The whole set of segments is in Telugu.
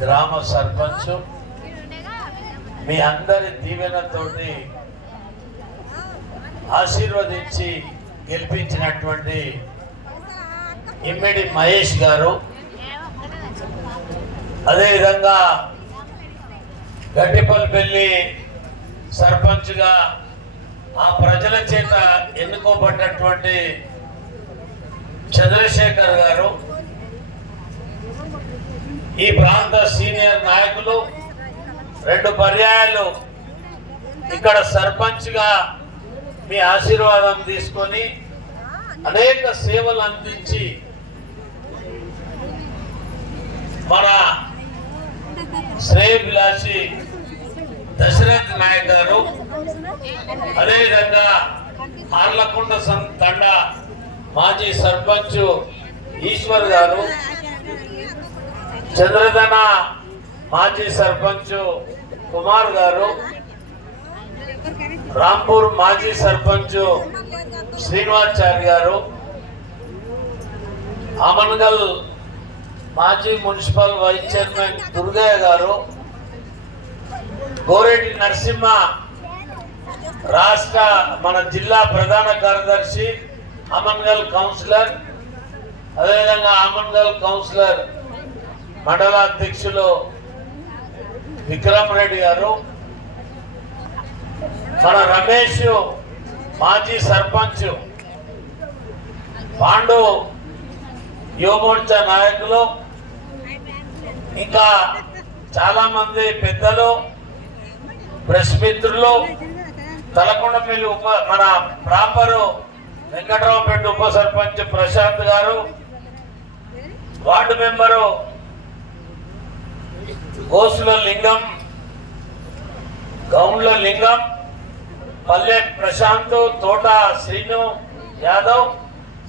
గ్రామ సర్పంచ్ మీ అందరి దీవెనతోటి ఆశీర్వదించి గెలిపించినటువంటి ఇమ్మిడి మహేష్ గారు, అదేవిధంగా గడ్డిపల్లిపల్లి సర్పంచ్గా ఆ ప్రజల చేత ఎన్నుకోబడినటువంటి చంద్రశేఖర్ గారు, ఈ ప్రాంత సీనియర్ నాయకులు, 2 పర్యాయాలు ఇక్కడ సర్పంచ్గా మీ ఆశీర్వాదం తీసుకొని అనేక సేవలు అందించి మన శ్రేయభిలాషి దశరథ్ నాయక్ గారు, అదేవిధంగా ఆర్లకొండ తండ మాజీ సర్పంచ్ ఈశ్వర్ గారు, చంద్రధన మాజీ సర్పంచ్ కుమార్ గారు, రాంపూర్ మాజీ సర్పంచ్ శ్రీనివాచారి గారు, ఆమన్గల్ మాజీ మున్సిపల్ వైస్ చైర్మన్ దుర్గయ్య గారు, గోరెడ్డి నరసింహ రాష్ట్ర మన జిల్లా ప్రధాన కార్యదర్శి, ఆమన్గల్ కౌన్సిలర్, అదేవిధంగా ఆమన్గల్ కౌన్సిలర్ మండల అధ్యక్షులు విక్రమ్ రెడ్డి గారు, మన రమేష్ మాజీ సర్పంచ్, పాండు యువమోర్చా నాయకులు, ఇంకా చాలా మంది పెద్దలు, ప్రెస్ మిత్రులు, తలకొండపల్లి మన ప్రాపరు వెంకట్రావుపేట ఉప సర్పంచ్ ప్రశాంత్ గారు, వార్డు మెంబరు గోసుల లింగం, గౌండ్ల లింగం, పల్లె ప్రశాంత్, తోట శ్రీను యాదవ్,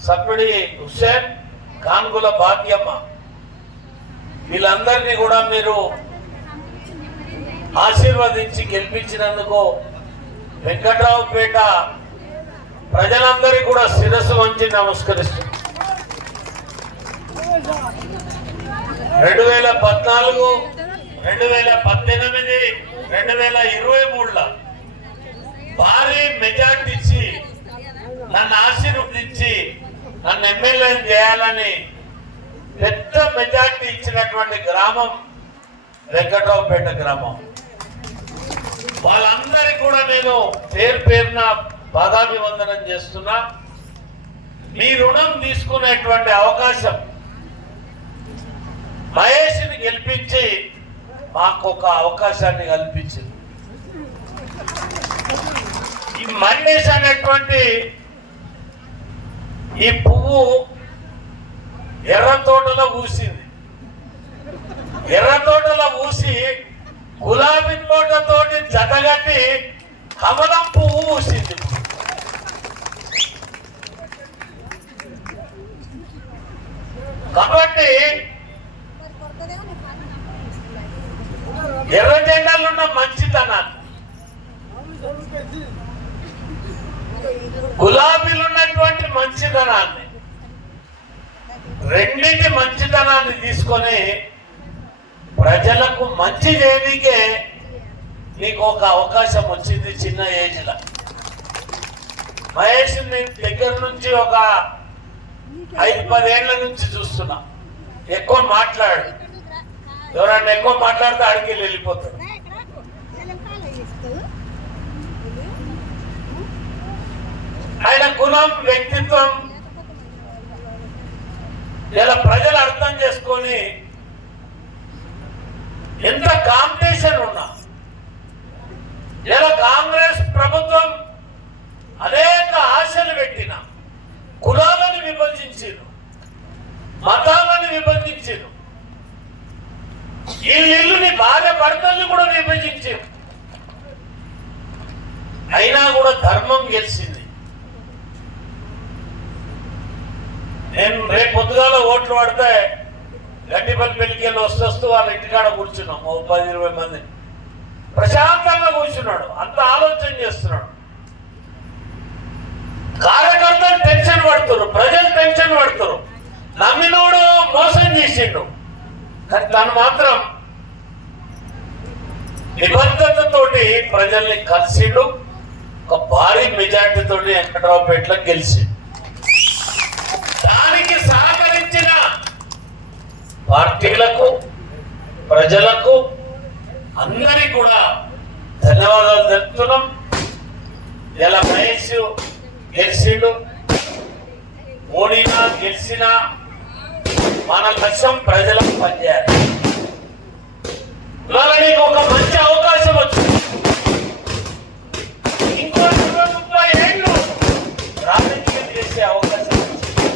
సప్పిడి హుస్సేన్, కాన్గుల భాగ్యమ్మ, వీళ్ళందరినీ కూడా మీరు ఆశీర్వదించి గెలిపించినందుకు వెంకట్రావుపేట ప్రజలందరికీ కూడా శిరస్సు వంచి నమస్కరిస్తుంది. 2014, 2018, 2023లో భారీ మెజార్టీ ఇచ్చి నన్ను ఆశీర్వదించి నన్ను ఎమ్మెల్యే చేయాలని పెద్ద మెజార్టీ ఇచ్చినటువంటి గ్రామం వెంకట్రావుపేట గ్రామం. వాళ్ళందరికీ కూడా నేను పేరు పేరున పాదాభివందనం చేస్తున్నా. మీ రుణం తీసుకునేటువంటి అవకాశం మహేష్ని గెలిపించి మాకు ఒక అవకాశాన్ని కల్పించింది. ఈ మహేష్ అనేటువంటి ఈ పువ్వు ఎర్ర తోటలో పూసింది. ఎర్ర తోటలో పూసి గులాబీ తోటతోటి జతగట్టి కమలం పువ్వు పూసింది. కాబట్టి ఎర్ర జెండాలున్న మంచితనాన్ని, గులాబీలున్నటువంటి మంచితనాన్ని, రెండింటి మంచితనాన్ని తీసుకొని ప్రజలకు మంచి చేయడానికే నీకు ఒక అవకాశం వచ్చింది. చిన్న ఏజ్లో మహేష్ దగ్గర నుంచి ఒక 5-10 ఏళ్ల నుంచి చూస్తున్నా. ఎక్కువ మాట్లాడు, ఎవరన్నా ఎక్కువ మాట్లాడితే అడిగి వెళ్ళిపోతాడు. ఆయన గుణం, వ్యక్తిత్వం ఇలా ప్రజలు అర్థం చేసుకొని ఎంత కాంపిటీషన్ ఉన్నా, ఇలా కాంగ్రెస్ ప్రభుత్వం అనేక ఆశలు పెట్టిన, కులాలను విభజించారు, మతాలను విభజించారు, ఈ ఇల్లుని భార్య భర్తల్ని కూడా విభజించారు. అయినా కూడా ధర్మం గెలిచింది. నేను రేపు పొద్దుగాల ఓట్లు పడితే గడ్డిపల్లికి వెళ్ళి వస్తూ వాళ్ళ ఇంటికాడ కూర్చున్నాం. 10-20 మంది ప్రశాంతంగా కూర్చున్నాడు. అంత ఆలోచన చేస్తున్నాడు. కార్యకర్తలు టెన్షన్ పడుతున్నారు, ప్రజలు టెన్షన్ పడుతున్నారు. నమ్మినోడు మోసం చేసిండు, కానీ తను మాత్రం నిబద్ధతతోటి ప్రజల్ని కలిసిండు. ఒక భారీ మెజార్టీ తోటి వెంకట్రావుపేటలో గెలిచి దానికి సహకరించిన పార్టీలకు ప్రజలకు అందరికీ కూడా ధన్యవాదాలు తెలుపుతున్నాం. ఇలా మహేష్ గెలిచిండు, ఓడినా గెలిచినా మన లక్ష్యం ప్రజలకు పనిచేయాలి. ఇవాళ నీకు ఒక మంచి అవకాశం వచ్చింది. ఇంకో 20-30 ఏళ్ళు రాజకీయం చేసే అవకాశం వచ్చింది.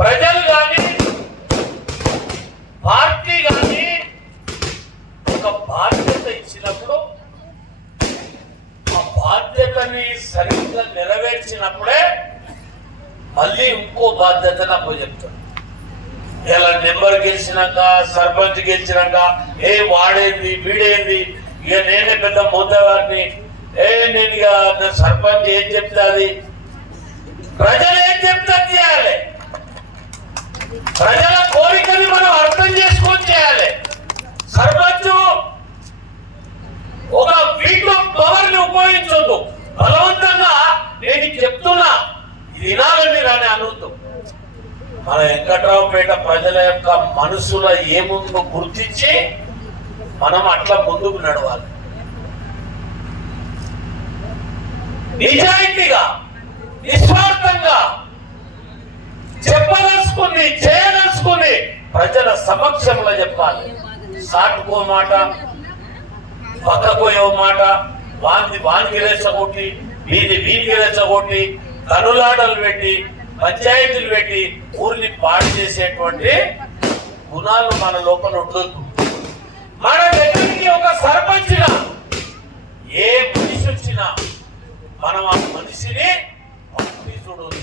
ప్రజలు కానీ పార్టీ కానీ ఒక బాధ్యత ఇచ్చినప్పుడు ఆ బాధ్యతని సరిగ్గా నెరవేర్చినప్పుడే మళ్ళీ ఇంకో బాధ్యతను అప్పచెప్తాడు. ఇలా నెంబర్ గెలిచినాక, సర్పంచ్ గెలిచినాక వాడేంది వీడేంది, ఇక నేనే పెద్ద మోతవారిని, నేను ఇక సర్పంచ్ ఏం చెప్తా అది ప్రజలు ఏం చెప్తా చేయాలి. ప్రజల కోరికని మనం అర్థం చేసుకొని చేయాలి. సర్పంచ్ ఒక వీటో పవర్ ని ఉపయోగించొద్దు. బలవంతంగా నేను చెప్తున్నా ఇది వినాలని రాని అనవద్దు. మన వెంకట్రావుపేట ప్రజల యొక్క మనసులో ఏముందో గుర్తించి మనం అట్లా ముందుకు నడవాలి. నిజాయితీగా నిస్వార్థంగా చెప్పదలుచుకుని చేయదలుచుకుని ప్రజల సమక్షంలో చెప్పాలి. సాటుకో మాట, పక్కకోయో మాట, వానికి రెచ్చగొట్టి వీనికి రెచ్చగొట్టి కనులాటలు పెట్టి పంచాయతీలు పెట్టి ఊరిని పాడు చేసేటువంటి గుణాలు మన లోపల ఉండొద్దు. మన దగ్గరికి ఒక సర్పంచ్గా ఏ మనిషి వచ్చినా మనం ఆ మనిషిని పార్టీ చూడొద్దు,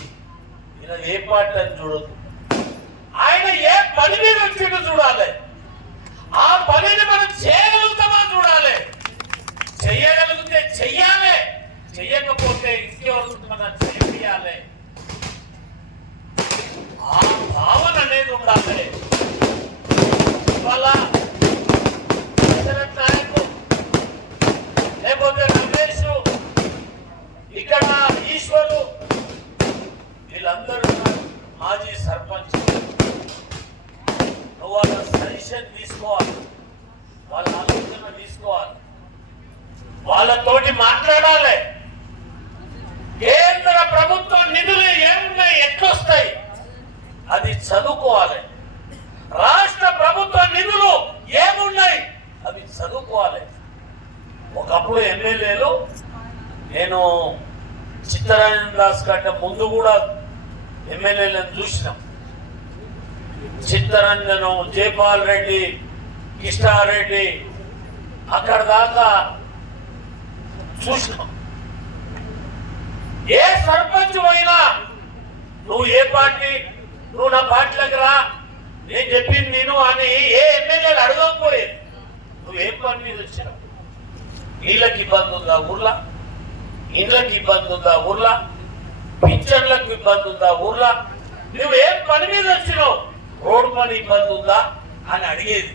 ఈయన ఏ పార్టీ అని చూడొద్దు. ఆయన ఏ పని మీద వచ్చిందో చూడాలి. ఆ పనిని మనం చేయగలుగుతామా చూడాలి. చెయ్యగలిగితే చెయ్యాలి, చెయ్యకపోతే ఇంకెవరు మనం చేయాలి. ఆ భావన అనేది ఉండాలి. ఇవాళ నాయకు లేకపోతే రమేష్, ఇక్కడ ఈశ్వరు, వీళ్ళందరూ మాజీ సర్పంచ్. నువ్వు వాళ్ళ సజెషన్ తీసుకోవాలి, వాళ్ళ ఆలోచన తీసుకోవాలి, వాళ్ళతోటి మాట్లాడాలి. కేంద్ర ప్రభుత్వ నిధులు ఏమున్నాయి, ఎట్లొస్తాయి అది చదువుకోవాలి. రాష్ట్ర ప్రభుత్వ నిధులు ఏమున్నాయి అవి చదువుకోవాలి. ఒకప్పుడు ఎమ్మెల్యేలు, నేను చిత్తరంజన్ దాస్ కంటే ముందు కూడా ఎమ్మెల్యేలను చూసినాం. చిత్తరంజను, జైపాల్ రెడ్డి, కిష్టారెడ్డి, అక్కడ దాకా చూసినాం. ఏ సర్పంచ్ అయినా నువ్వు ఏ పార్టీ, నువ్వు నా పార్టీలకు రా, నేను చెప్పింది నేను అని ఏ ఎమ్మెల్యేలు అడగకపోయేది. నువ్వేం పని మీద వచ్చినావు? నీళ్ళకి ఇబ్బంది ఉందా ఊర్లా? ఇళ్ళకి ఇబ్బంది ఉందా ఊర్లా? పింఛన్లకు ఇబ్బంది ఉందా ఊర్లా? నువ్వేం పని మీద వచ్చినావు? రోడ్డు పని ఇబ్బంది ఉందా అని అడిగేది.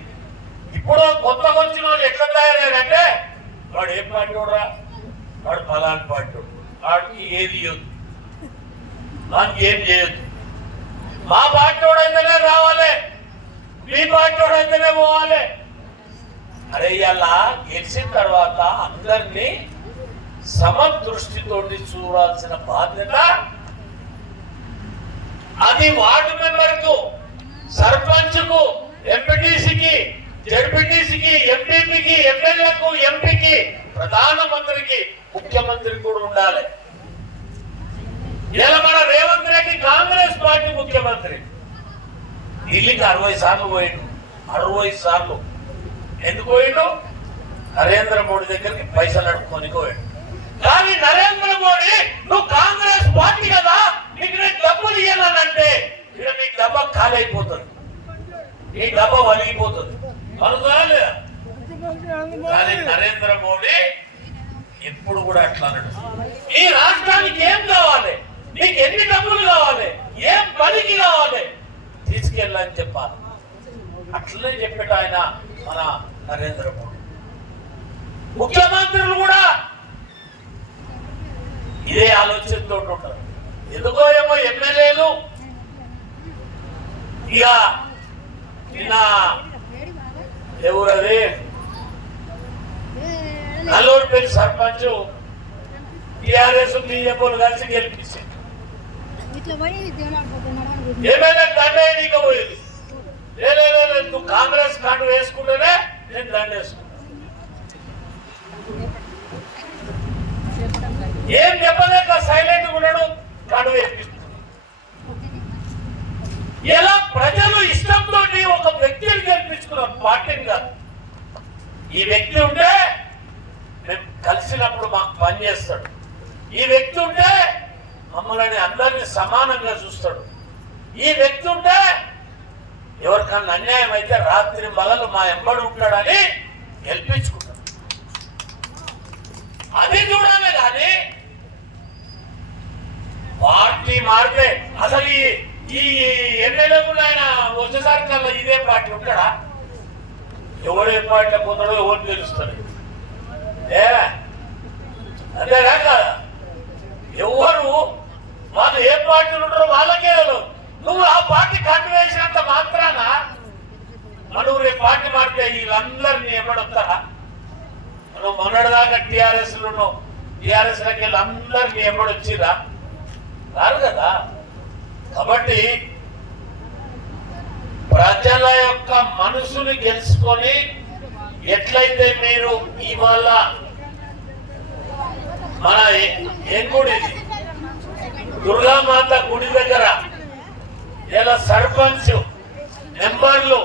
ఇప్పుడు కొత్తగా వచ్చిన వాళ్ళు ఎట్లా తయారయ్యారంటే, వాడు ఏం పార్టీ రా, వాడు ఫలాని పార్టీ, వాడికి ఏది ఇవ్వద్దు, వానికి ఏం చేయొద్దు. మా పార్టీ అయితేనే రావాలి, మీ పార్టీ అయితేనే పోవాలి. అరే ఇలా గెలిచిన తర్వాత అందరినీ సమదృష్టితోటి చూడాల్సిన బాధ్యత అది వార్డు మెంబర్కు, సర్పంచ్కు, ఎంపీటీసీకి, జడ్పీటీసీకి, ఎంపీపీకి, ఎమ్మెల్యేకు, ఎంపీకి, ప్రధానమంత్రికి, ముఖ్యమంత్రికి కూడా ఉండాలి. ఇలా మన రేవంత్ రెడ్డి కాంగ్రెస్ పార్టీ ముఖ్యమంత్రి ఢిల్లీకి 60 సార్లు పోయిండు. 60 సార్లు ఎందుకు పోయిండు? నరేంద్ర మోడీ దగ్గరికి పైసలు అడుక్కొని పోయాడు. కానీ నరేంద్ర మోడీ నువ్వు కాంగ్రెస్ పార్టీ కదా, నీకు నేను డబ్బులు ఇయ్యానంటే ఇక్కడ నీ డబ్బా ఖాళీ అయిపోతుంది, నీ డబ్బా వలిగిపోతుంది. అనుకోవాలి. కానీ నరేంద్ర మోడీ ఎప్పుడు కూడా అట్లా అన్నాడు, ఈ రాష్ట్రానికి ఏం కావాలి, నీకు ఎన్ని డబ్బులు కావాలి, ఏం పనికి కావాలి, తీసుకెళ్ళని చెప్పాలి. అట్లనే చెప్పేట ఆయన మన నరేంద్ర మోడీ. ముఖ్యమంత్రులు కూడా ఇదే ఆలోచనతో ఉంటారు. ఎందుకో ఏమో ఎమ్మెల్యేలు ఇక నిన్న ఎవరది నల్లూరుపల్లి సర్పంచ్ టిఆర్ఎస్ బీజేపీలు కలిసి గెలిపించింది. ఏమైనా దండేయనీక పోయింది. లేదు నువ్వు కాంగ్రెస్ కార్డు వేసుకుంటేనే నేను దండ వేసుకుంటా. ఏం చెప్పలేక సైలెంట్ ఉన్నాడు, కార్డు వేపిస్తుంది. ఎలా ప్రజలు ఇష్టంతో ఒక వ్యక్తిని గెలిపించుకున్నారు, పార్టీని కాదు. ఈ వ్యక్తి ఉంటే మేము కలిసినప్పుడు మాకు పనిచేస్తాడు, ఈ వ్యక్తి ఉంటే మమ్మల్ని అందరినీ సమానంగా చూస్తాడు, ఈ వ్యక్తి ఉంటే ఎవరికన్నా అన్యాయం అయితే రాత్రి పగలు మా ఎంబడి ఉంటాడని గెలిపించుకుంటాడు. అది చూడాలి కానీ పార్టీ మారితే అసలు ఈ ఎమ్మెల్యే కూడా ఆయన వచ్చేసారి కల్లా ఇదే పార్టీ ఉంటాడా? ఎవడే పార్టీలో పోతాడో ఎవరు తెలుస్తుంది. అంతేగా కదా, ఎవరు వాళ్ళు ఏ పార్టీలు ఉంటారో వాళ్ళకే తెలియదు. నువ్వు ఆ పార్టీ కంటివేసినంత మాత్రాన నువ్వు రేపు పార్టీ మారితే వీళ్ళందరినీ ఎమ్మడొస్తారా? నువ్వు మొన్నటిదాకా టీఆర్ఎస్ లో టీఆర్ఎస్ లకి వీళ్ళందరినీ ఎమ్మడొచ్చిరా? రారు కదా. కాబట్టి ప్రజల యొక్క మనసుని గెలుచుకొని ఎట్లయితే మీరు ఇవాళ మన ఏం గుడి దుర్గామాత గుడి దగ్గర ఇలా సర్పంచ్ మెంబర్లు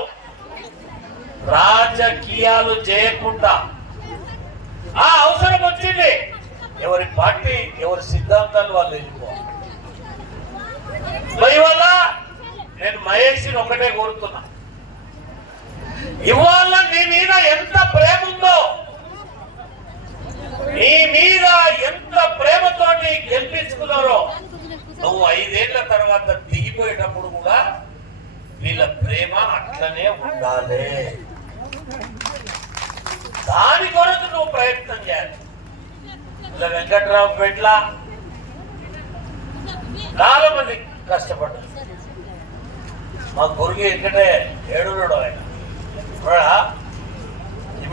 రాజకీయాలు చేయకుండా ఆ అవసరం వచ్చింది, ఎవరి పార్టీ ఎవరి సిద్ధాంతాలు వాళ్ళు వెళ్ళిపోవాలి. ఇవాళ నేను మహేష్ని ఒకటే కోరుతున్నా, ఇవాళ నీ మీద ఎంత ప్రేమ ఉందో, నీ మీద ఎంత ప్రేమతోటి గెలిపించుకున్నారో, నువ్వు 5 ఏళ్ల తర్వాత దిగిపోయేటప్పుడు కూడా వీళ్ళ ప్రేమ అట్లనే ఉండాలి. దాని కొరకు నువ్వు ప్రయత్నం చేయాలి. ఇలా వెంకట్రావు పెట్ల చాలా మంది కష్టపడ్డారు. మా గురికి ఎందుకంటే ఏడున్నాడు ఆయన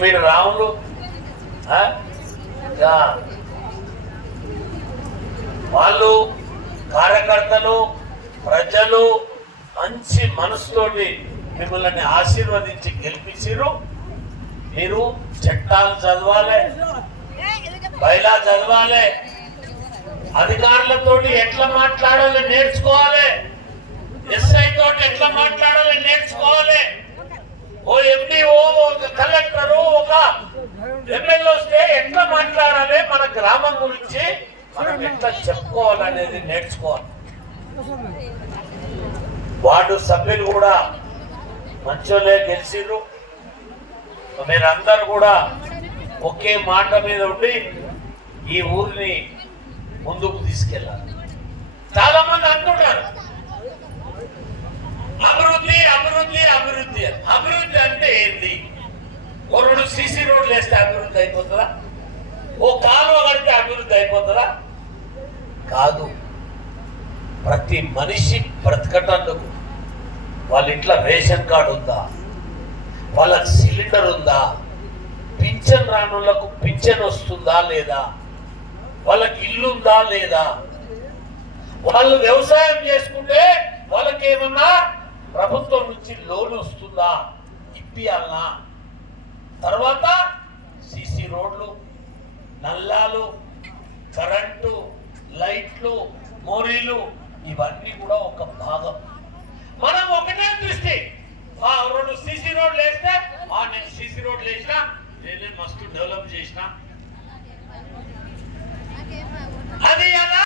మీరు రాములు వాళ్ళు కార్యకర్తలు ప్రజలు మంచి మనసుతోటి మిమ్మల్ని ఆశీర్వదించి గెలిపించారు. మీరు చట్టాలు చదవాలి, బైలా చదవాలి, అధికారులతోటి ఎట్లా మాట్లాడాలి నేర్చుకోవాలి, ఎస్ఐ తోటి ఎట్లా మాట్లాడాలి నేర్చుకోవాలి. ఓ ఎంపీఓ ఒక కలెక్టరు ఒక ఎమ్మెల్యే వస్తే ఎట్లా మాట్లాడాలి, మన గ్రామం గురించి మనం ఎట్లా చెప్పుకోవాలనేది నేర్చుకోవాలి. వార్డు సభ్యులు కూడా మంచోళ్ళే గెలిచిర్రు. మీరందరూ కూడా ఒకే మాట మీద ఉండి ఈ ఊరిని ముందుకు తీసుకెళ్ళాలి. చాలా మంది అంటున్నారు అభివృద్ధి అభివృద్ధి అభివృద్ధి. అభివృద్ధి అంటే ఏంటి? ఓ 2 సీసీ రోడ్లు వేస్తే అభివృద్ధి అయిపోతుందా? ఓ కాలువ కడితే అభివృద్ధి అయిపోతుందా? కాదు. ప్రతి మనిషి బ్రతకటందుకు వాళ్ళ ఇంట్లో రేషన్ కార్డు ఉందా, వాళ్ళకి సిలిండర్ ఉందా, పింఛన్ రానులకు పింఛన్ వస్తుందా లేదా, వాళ్ళకి ఇల్లు ఉందా లేదా, వాళ్ళు వ్యవసాయం చేసుకుంటే వాళ్ళకి ఏమన్నా ప్రభుత్వం నుంచి లోన్ వస్తుందా, ఇప్పియాలనా, తర్వాత సీసీ రోడ్లు, నల్లాలు, కరెంటు, లైట్లు, మోరీలు ఇవన్నీ కూడా ఒక భాగం.